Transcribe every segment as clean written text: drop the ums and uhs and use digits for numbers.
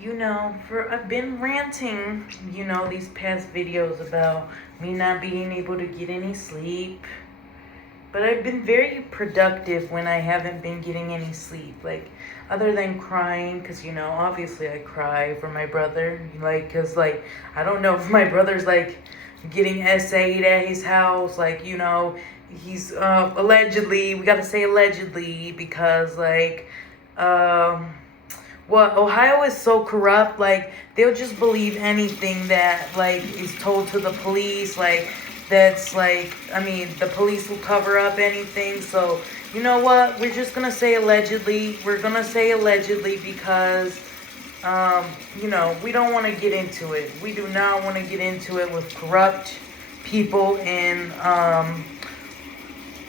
I've been ranting, these past videos about me not being able to get any sleep. But I've been very productive when I haven't been getting any sleep. Like, other than crying, because, obviously I cry for my brother. Because, I don't know if my brother's, getting essayed at his house. He's allegedly, we gotta say allegedly, because, um, well, Ohio is so corrupt. Like, they'll just believe anything that is told to the police. The police will cover up anything. So, you know what? We're just gonna say allegedly. We're gonna say allegedly because, we don't want to get into it. We do not want to get into it with corrupt people in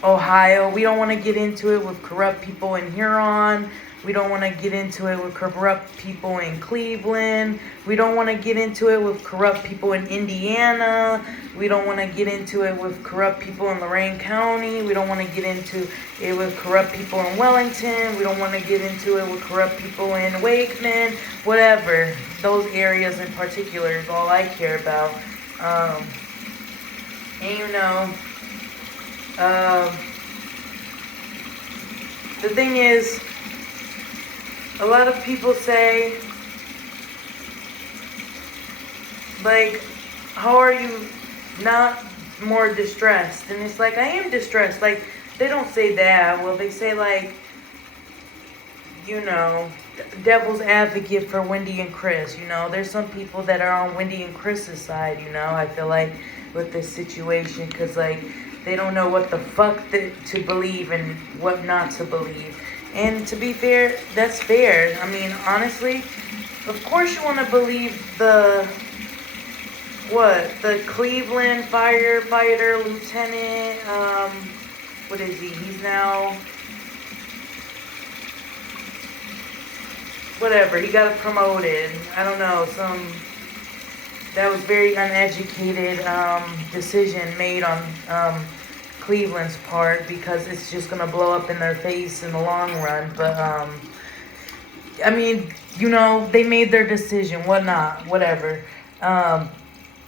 Ohio. We don't want to get into it with corrupt people in Huron. We don't want to get into it with corrupt people in Cleveland. We don't want to get into it with corrupt people in Indiana. We don't want to get into it with corrupt people in Lorain County. We don't want to get into it with corrupt people in Wellington. We don't want to get into it with corrupt people in Wakeman. Whatever. Those areas in particular is all I care about. And the thing is, a lot of people say, how are you not more distressed? And it's like, I am distressed. They don't say that. Well, they say, devil's advocate for Wendy and Chris. There's some people that are on Wendy and Chris's side, I feel like, with this situation, because, they don't know what the fuck to believe and what not to believe. And to be fair, that's fair. I mean, honestly, of course you want to believe the Cleveland firefighter, lieutenant, what is he? He's now, whatever, he got promoted. I don't know, that was very uneducated decision made on Cleveland's part, because it's just gonna blow up in their face in the long run. But I mean, they made their decision, whatever.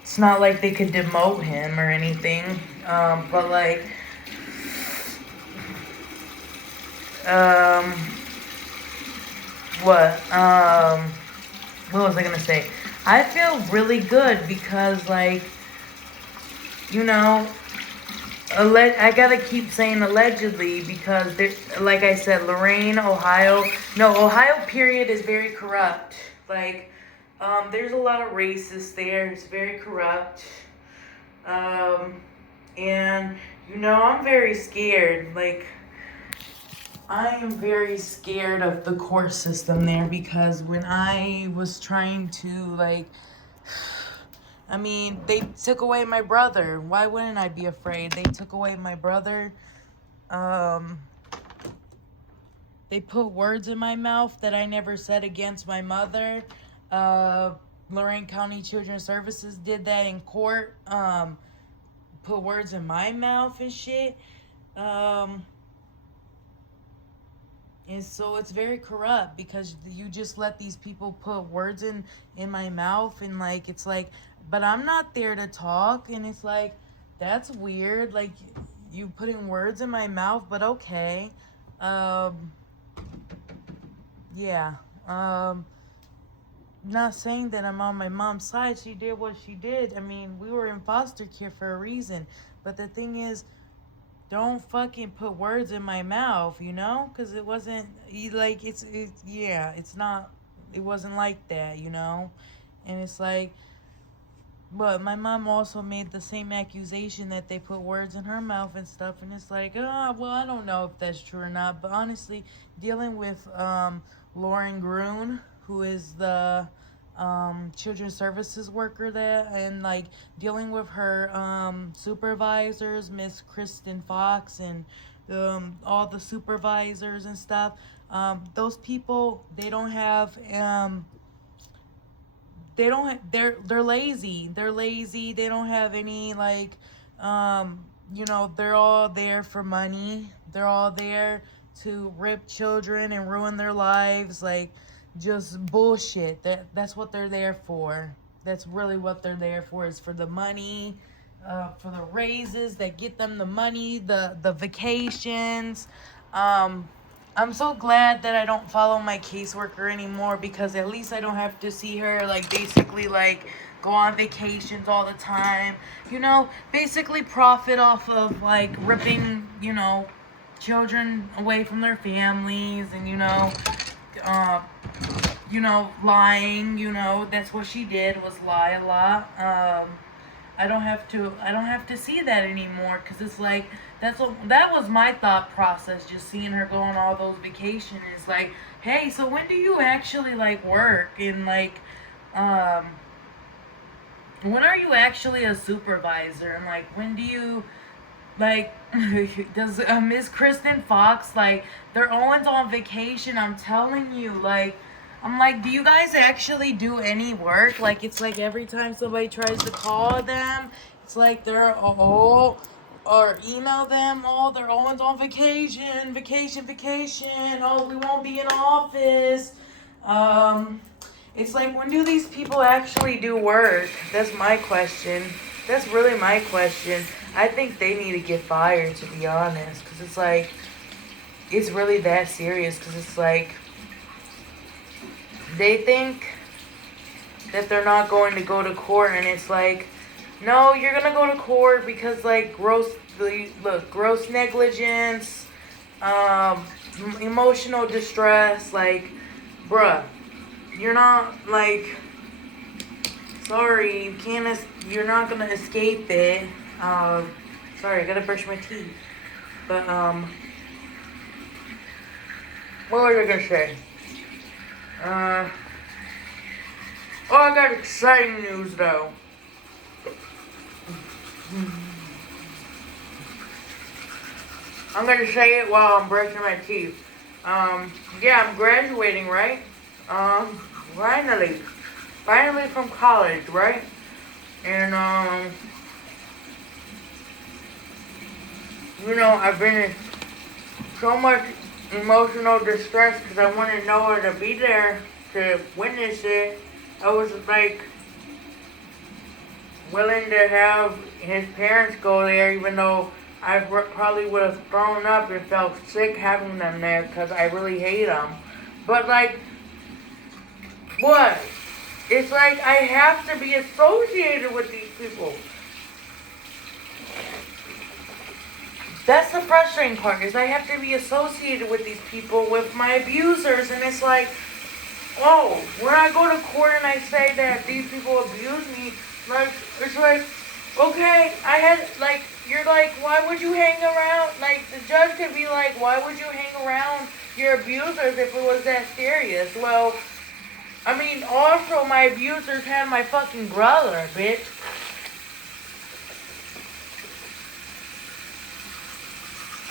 It's not like they could demote him or anything. But what? What was I gonna say? I feel really good because, I gotta keep saying allegedly, because like I said, Lorain, Ohio. No, Ohio period is very corrupt. There's a lot of racists there. It's very corrupt. And I'm very scared. I am very scared of the court system there, because when I was trying to, they took away my brother. Why wouldn't I be afraid? They took away my brother. They put words in my mouth that I never said against my mother. Lorain County Children's Services did that in court. Put words in my mouth and shit. And so it's very corrupt, because you just let these people put words in my mouth, and it's but I'm not there to talk, and it's that's weird. You putting words in my mouth, but okay. Yeah. Not saying that I'm on my mom's side. She did what she did. I mean, we were in foster care for a reason. But the thing is, don't fucking put words in my mouth, because it wasn't it's not, it wasn't like that, and it's but my mom also made the same accusation that they put words in her mouth and stuff, and it's well, I don't know if that's true or not. But honestly, dealing with Lauren Gruen, who is the children's services worker there, and dealing with her supervisors, Miss Kristen Fox, and all the supervisors and stuff, those people, they don't have they're lazy. They're lazy. They don't have any they're all there for money. They're all there to rip children and ruin their lives. just bullshit. That's what they're there for. That's really what they're there for, is for the money, for the raises that get them the money, the vacations. I'm so glad that I don't follow my caseworker anymore, because at least I don't have to see her like basically like go on vacations all the time. You know, basically profit off of like ripping, you know, children away from their families, and uh, lying. That's what she did, was lie a lot. I don't have to see that anymore, because it's like that was my thought process, just seeing her go on all those vacations. It's like, hey, so when do you actually like work, and like um when are you actually a supervisor, and like when do you like does Miss Kristen Fox, like, they're always on vacation, I'm telling you. Like, I'm like, do you guys actually do any work? Like, it's like every time somebody tries to call them, it's like they're all, or email them, oh, they're always on vacation, vacation. Oh, we won't be in office. It's like, when do these people actually do work? That's my question. That's really my question. I think they need to get fired, to be honest, because it's like, it's really that serious, because it's like, they think that they're not going to go to court, and it's like, no, you're gonna go to court because like gross negligence, emotional distress. Like, bruh, you're not like, sorry, you're not gonna escape it. Sorry, I gotta brush my teeth. But what was I gonna say? Oh, I got exciting news though. I'm gonna say it while I'm brushing my teeth. Yeah, I'm graduating, right? Um, finally from college, right? And I've been in so much emotional distress because I wanted Noah to be there to witness it. I was like willing to have his parents go there, even though I probably would have thrown up and felt sick having them there because I really hate them. But like, what? It's like I have to be associated with these people. That's the frustrating part, is I have to be associated with these people, with my abusers, and it's like, oh, when I go to court and I say that these people abuse me, like, it's like, okay, you're like, why would you hang around? Like, the judge could be like, why would you hang around your abusers if it was that serious? Well, I mean, also, my abusers had my fucking brother, bitch.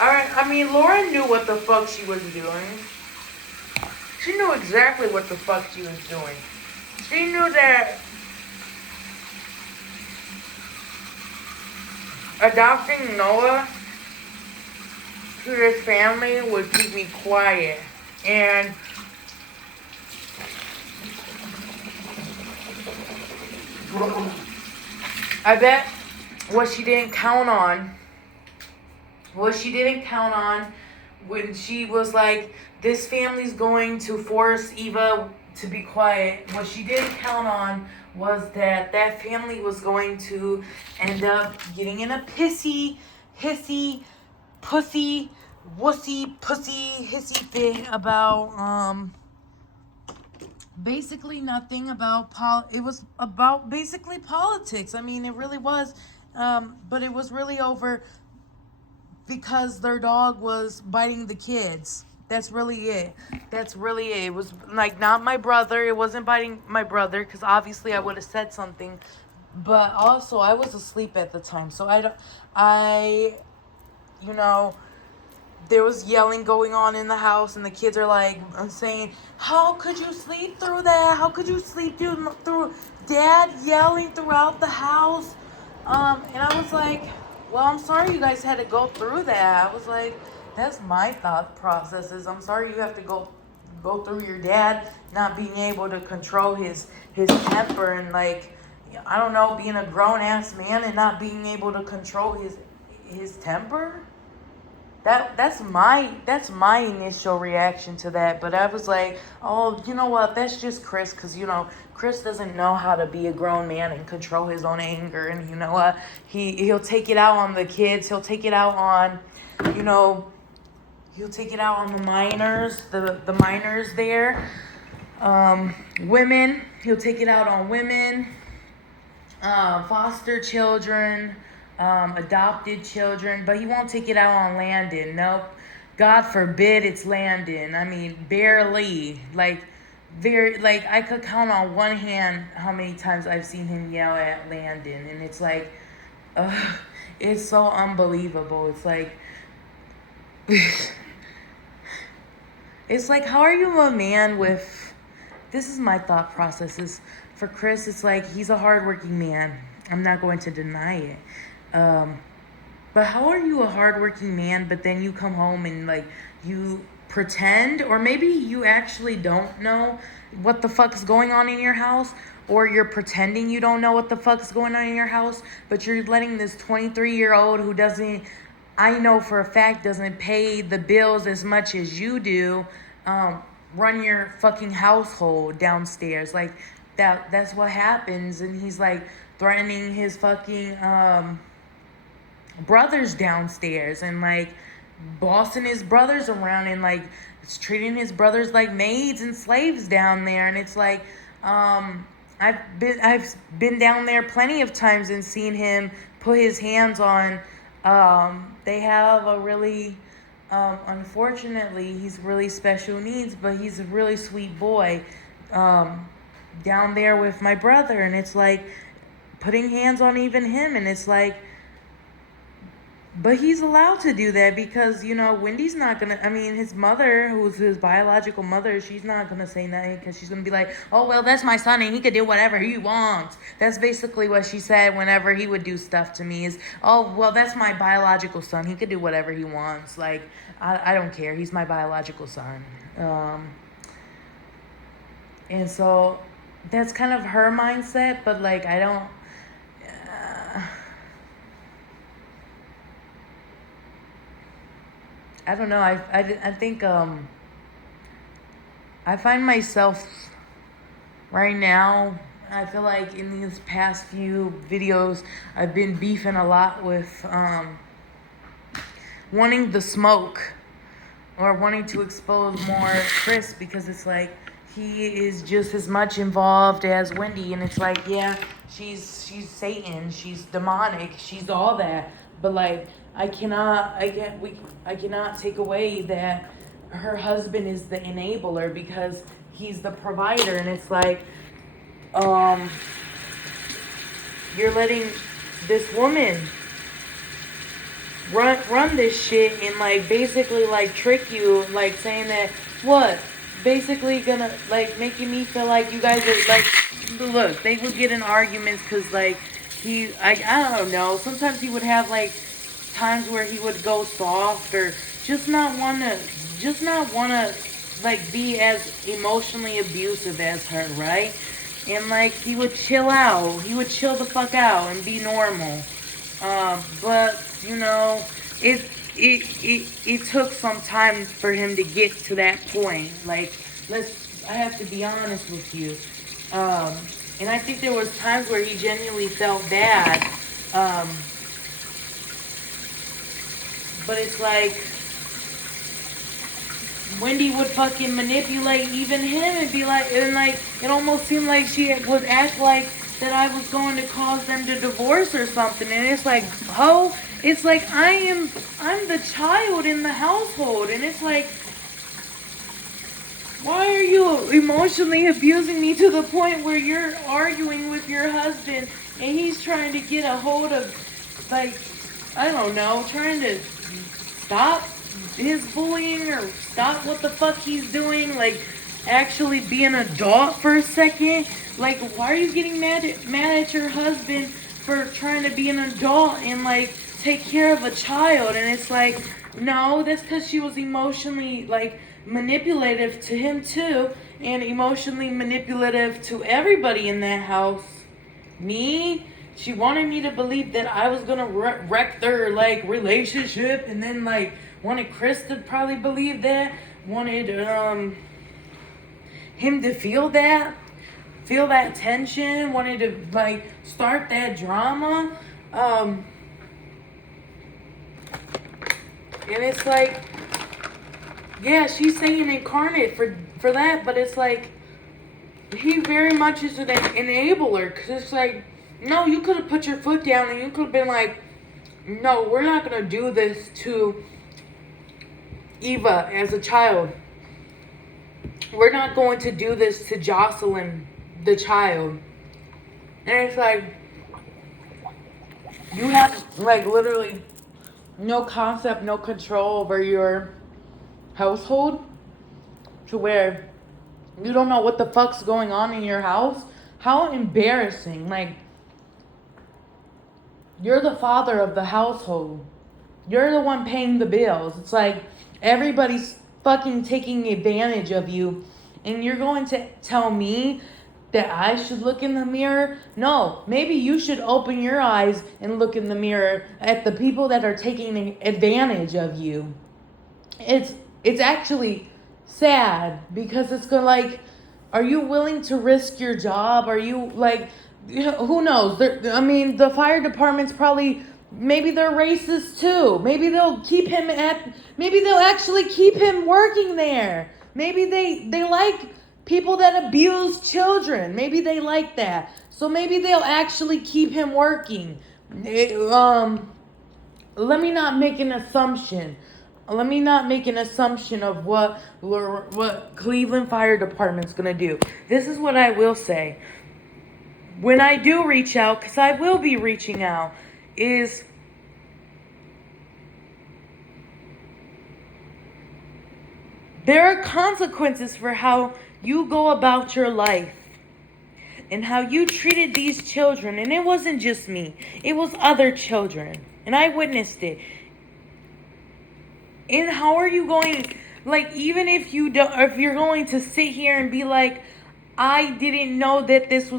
Alright, I mean, Laura knew what the fuck she was doing. She knew exactly what the fuck she was doing. She knew that adopting Noah to this family would keep me quiet. And I bet what she didn't count on when she was like, this family's going to force Eva to be quiet, what she didn't count on was that family was going to end up getting in a hissy fit about basically nothing about it was about basically politics. I mean, it really was, but it was really over because their dog was biting the kids. That's really it. It was like not my brother. It wasn't biting my brother, because obviously I would have said something. But also I was asleep at the time, so there was yelling going on in the house, and the kids are like saying, how could you sleep through that? How could you sleep through Dad yelling throughout the house? And I was like, well, I'm sorry you guys had to go through that. I was like, that's my thought processes. I'm sorry you have to go go through your dad not being able to control his temper, and like, I don't know, being a grown ass man and not being able to control his temper. That's my initial reaction to that. But I was like, oh, you know what? That's just Chris, because Chris doesn't know how to be a grown man and control his own anger, and you know what? He'll take it out on the kids. He'll take it out on, he'll take it out on the minors, the minors there, women. He'll take it out on women, foster children, adopted children, but he won't take it out on Landon. Nope. God forbid it's Landon. I mean, barely. Like, I could count on one hand how many times I've seen him yell at Landon, and it's like, it's so unbelievable. It's like, it's like, how are you a man with, this is my thought processes. For Chris, it's like, he's a hardworking man. I'm not going to deny it. But how are you a hardworking man, but then you come home and like you pretend, or maybe you actually don't know what the fuck's going on in your house, or you're pretending you don't know what the fuck's going on in your house, but you're letting this 23-year-old who doesn't, I know for a fact, doesn't pay the bills as much as you do, run your fucking household downstairs. Like, that's what happens. And he's like threatening his fucking brothers downstairs, and like bossing his brothers around, and like it's treating his brothers like maids and slaves down there. And it's like, I've been down there plenty of times and seen him put his hands on, they have a really, unfortunately, he's really special needs, but he's a really sweet boy, down there with my brother. And it's like putting hands on even him, and it's like, but he's allowed to do that because, Wendy's not gonna, his mother, who's his biological mother, she's not gonna say nothing, because she's gonna be like, oh, well, that's my son and he could do whatever he wants. That's basically what she said whenever he would do stuff to me, is, oh, well, that's my biological son. He could do whatever he wants. Like, I don't care. He's my biological son. And so that's kind of her mindset, but like, I don't, I don't know. I think I find myself right now, I feel like in these past few videos, I've been beefing a lot with wanting the smoke, or wanting to expose more Chris, because it's like he is just as much involved as Wendy, and it's like, yeah, she's Satan, she's demonic, she's all that, but like, I cannot take away that her husband is the enabler, because he's the provider. And it's like, you're letting this woman run this shit, and like basically like trick you, like saying that, what, basically gonna like making me feel like you guys are like, look, they would get in arguments because like I don't know, sometimes he would have like times where he would go soft, or just not wanna like be as emotionally abusive as her, right? And like he would chill the fuck out and be normal. But it took some time for him to get to that point. Like, I have to be honest with you. And I think there was times where he genuinely felt bad. But it's like, Wendy would fucking manipulate even him, and be like, and like, it almost seemed like she would act like that I was going to cause them to divorce or something. And it's like, it's like, I'm the child in the household. And it's like, why are you emotionally abusing me to the point where you're arguing with your husband and he's trying to get a hold of, like, I don't know, trying to stop his bullying or stop what the fuck he's doing, like actually be an adult for a second? Like, why are you getting mad at your husband for trying to be an adult and like take care of a child? And it's like, no, that's because she was emotionally like manipulative to him too, and emotionally manipulative to everybody in that house. Me, she wanted me to believe that I was gonna wreck their like relationship, and then like wanted Chris to probably believe that, wanted him to feel that tension, wanted to like start that drama. And it's like, yeah, she's saying incarnate for that, but it's like he very much is an enabler, because it's like, no, you could have put your foot down and you could have been like, no, we're not gonna do this to Eva as a child. We're not going to do this to Jocelyn, the child. And it's like, you have like literally no concept, no control over your household, to where you don't know what the fuck's going on in your house. How embarrassing. Like, you're the father of the household. You're the one paying the bills. It's like everybody's fucking taking advantage of you, and you're going to tell me that I should look in the mirror? No, maybe you should open your eyes and look in the mirror at the people that are taking advantage of you. It's actually sad, because it's gonna like, are you willing to risk your job? Are you like, who knows? The fire department's probably, maybe they're racist too. Maybe they'll actually keep him working there. Maybe they like people that abuse children. Maybe they like that. So maybe they'll actually keep him working. Let me not make an assumption. Let me not make an assumption of what Cleveland Fire Department's going to do. This is what I will say. When I do reach out, because I will be reaching out, is there are consequences for how you go about your life and how you treated these children. And it wasn't just me. It was other children. And I witnessed it. And how are you going, like, even if you don't, if you're going to sit here and be like, I didn't know that this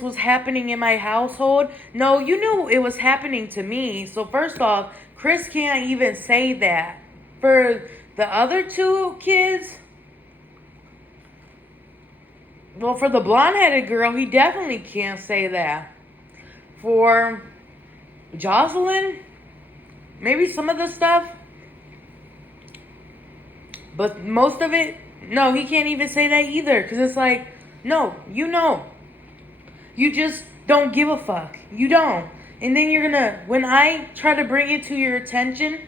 was happening in my household. No, you knew it was happening to me. So first off, Chris can't even say that. For the other two kids, well, for the blonde-headed girl, he definitely can't say that. For Jocelyn, maybe some of the stuff, but most of it, no, he can't even say that either. Because it's like, no, you know. You just don't give a fuck. You don't. And then you're gonna, when I try to bring it to your attention,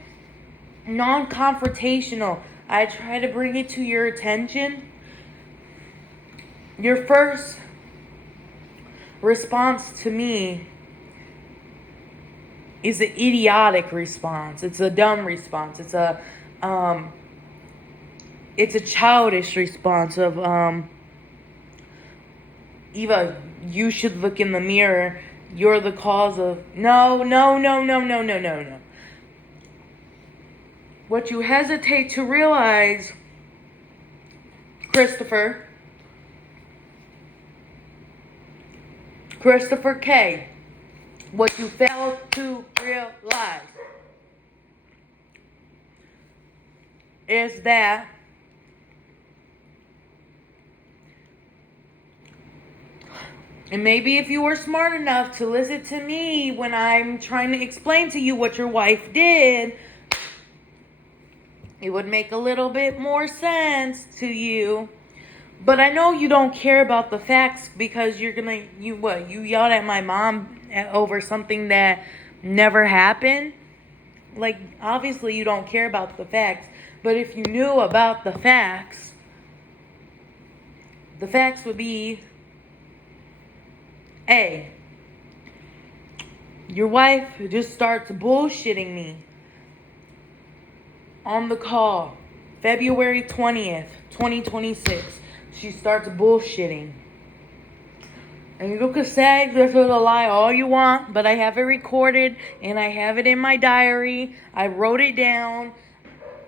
non-confrontational, I try to bring it to your attention, your first response to me is an idiotic response. It's a dumb response. It's a childish response of, Eva, you should look in the mirror. You're the cause of... No. What you hesitate to realize, Christopher K., what you fail to realize is that and maybe if you were smart enough to listen to me when I'm trying to explain to you what your wife did, it would make a little bit more sense to you. But I know you don't care about the facts, because you yelled at my mom over something that never happened. Like, obviously you don't care about the facts. But if you knew about the facts would be, A, your wife just starts bullshitting me on the call, February 20th, 2026. She starts bullshitting. And you can say this is a lie all you want, but I have it recorded and I have it in my diary. I wrote it down.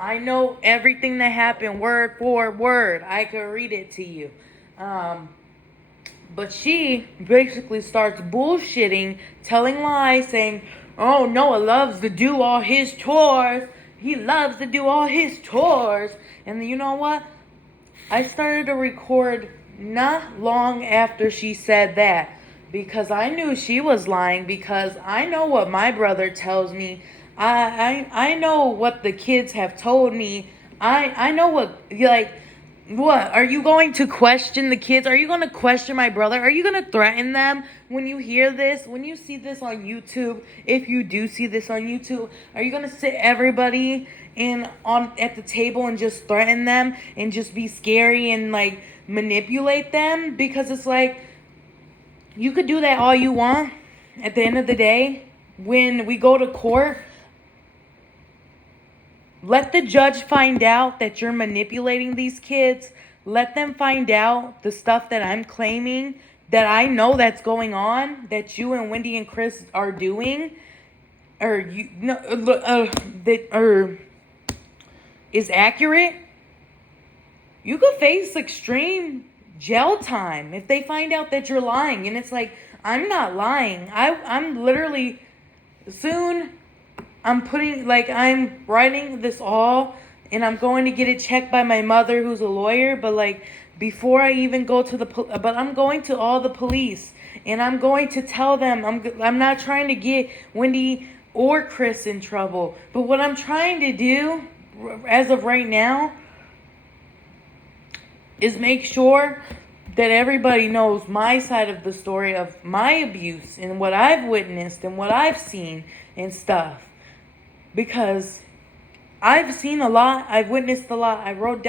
I know everything that happened word for word. I could read it to you. But she basically starts bullshitting, telling lies, saying, oh, Noah loves to do all his chores. He loves to do all his chores. And you know what? I started to record not long after she said that, because I knew she was lying, because I know what my brother tells me. I know what the kids have told me. I know what, like, what? Are you going to question the kids? Are you going to question my brother? Are you going to threaten them when you hear this? When you see this on YouTube? If you do see this on YouTube, are you going to sit everybody at the table and just threaten them and just be scary and like manipulate them? Because it's like, you could do that all you want. At the end of the day, when we go to court, let the judge find out that you're manipulating these kids. Let them find out the stuff that I'm claiming, that I know that's going on, that you and Wendy and Chris are doing, or is accurate. You could face extreme jail time if they find out that you're lying. And it's like, I'm not lying. I'm literally soon. I'm writing this all, and I'm going to get it checked by my mother, who's a lawyer. But like, before I even go to but I'm going to all the police, and I'm going to tell them, I'm not trying to get Wendy or Chris in trouble. But what I'm trying to do, as of right now, is make sure that everybody knows my side of the story of my abuse and what I've witnessed and what I've seen and stuff. Because I've seen a lot, I've witnessed a lot, I wrote down